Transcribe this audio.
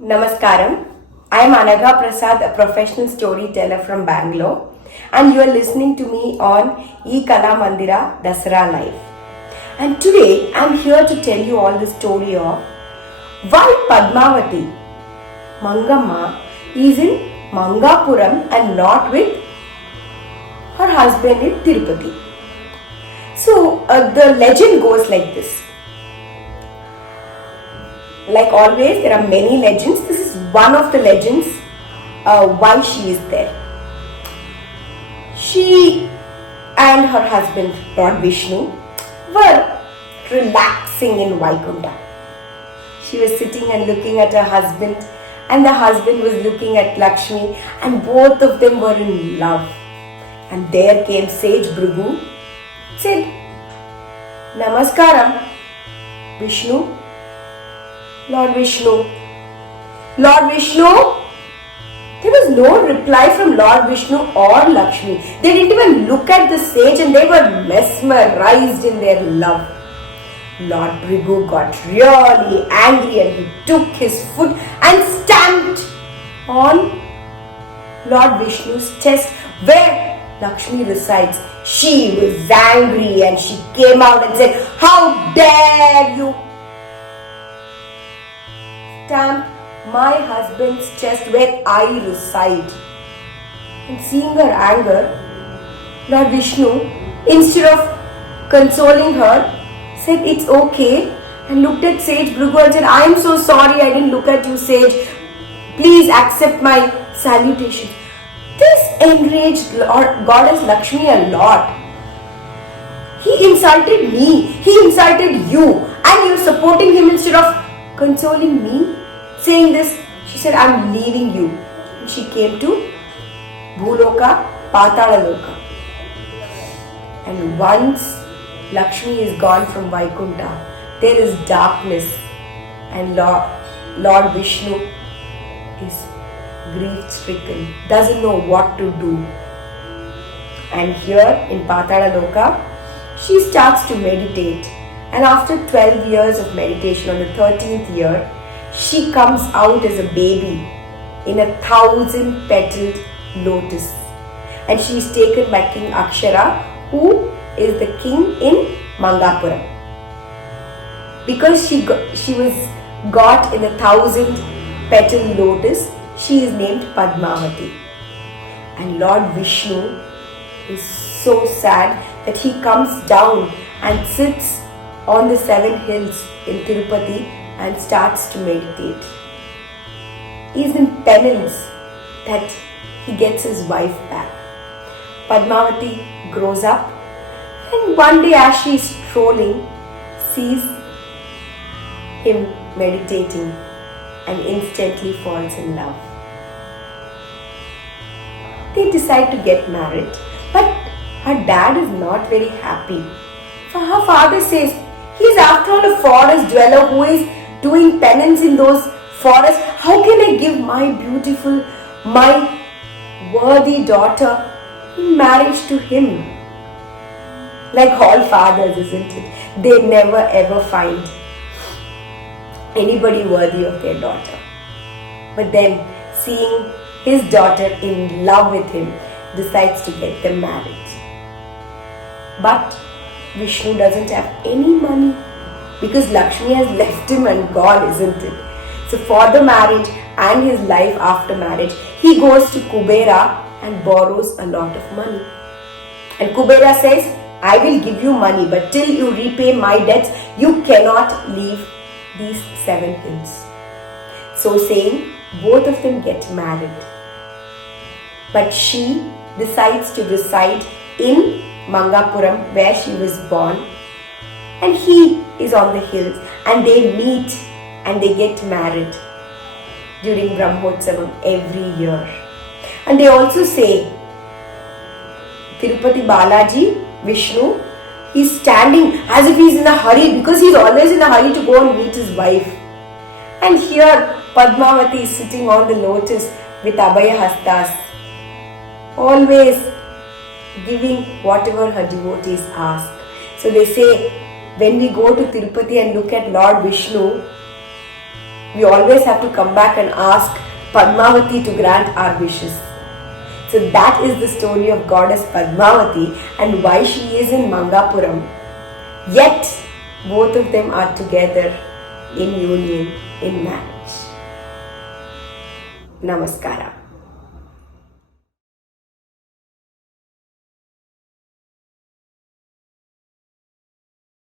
Namaskaram. I am Anagha Prasad, a professional storyteller from Bangalore, and you are listening to me on E-Kala Mandira Dasara Live. And today I am here to tell you all the story of why Padmavati Mangamma is in Mangapuram and not with her husband in Tirupati. So the legend goes like this. Like always, there are many legends. This is one of the legends why she is there. She and her husband, Lord Vishnu, were relaxing in Vaikunta. She was sitting and looking at her husband, and the husband was looking at Lakshmi, and both of them were in love. And there came Sage Bhrigu, said, Namaskaram, Vishnu. Lord Vishnu. Lord Vishnu? There was no reply from Lord Vishnu or Lakshmi. They didn't even look at the sage and they were mesmerized in their love. Lord Bhrigu got really angry and he took his foot and stamped on Lord Vishnu's chest where Lakshmi resides. She was angry and she came out and said, "How dare you stamp my husband's chest where I reside?" And seeing her anger, Lord Vishnu, instead of consoling her, said, "It's okay," and looked at Sage Bhrigu and said, "I am so sorry, I didn't look at you, Sage. Please accept my salutation." This enraged Goddess Lakshmi a lot. He insulted me, he insulted you, and you're supporting him instead of consoling me. Saying this, she said, "I'm leaving you." And she came to Bhuloka, Patalaloka. And once Lakshmi is gone from Vaikunta, there is darkness, and Lord Vishnu is grief-stricken, doesn't know what to do. And here in Patalaloka, she starts to meditate. And after 12 years of meditation, on the 13th year, she comes out as a baby in a 1,000-petaled lotus. And she is taken by King Akshara, who is the king in Mangapuram. Because she was got in a 1,000-petaled lotus, she is named Padmavati. And Lord Vishnu is so sad that he comes down and sits on the 7 hills in Tirupati and starts to meditate. He is in penance that he gets his wife back. Padmavati grows up, and one day as she is strolling, sees him meditating and instantly falls in love. They decide to get married, but her dad is not very happy. For her father says, "He is after all a forest dweller who is doing penance in those forests. How can I give my beautiful, my worthy daughter in marriage to him?" Like all fathers, isn't it? They never ever find anybody worthy of their daughter. But then, seeing his daughter in love with him, decides to get them married. But Vishnu doesn't have any money because Lakshmi has left him and gone, isn't it? So for the marriage and his life after marriage, he goes to Kubera and borrows a lot of money. And Kubera says, "I will give you money, but till you repay my debts, you cannot leave these 7 hills." So saying, both of them get married. But she decides to reside in Mangapuram where she was born, and he is on the hills, and they meet and they get married during Brahmotsavam every year. And they also say Tirupati Balaji, Vishnu, he's standing as if he's in a hurry because he's always in a hurry to go and meet his wife. And here Padmavati is sitting on the lotus with Abhaya Hastas, always giving whatever her devotees ask. So they say, when we go to Tirupati and look at Lord Vishnu, we always have to come back and ask Padmavati to grant our wishes. So that is the story of goddess Padmavati and why she is in Mangapuram. Yet both of them are together in union, in marriage. Namaskara.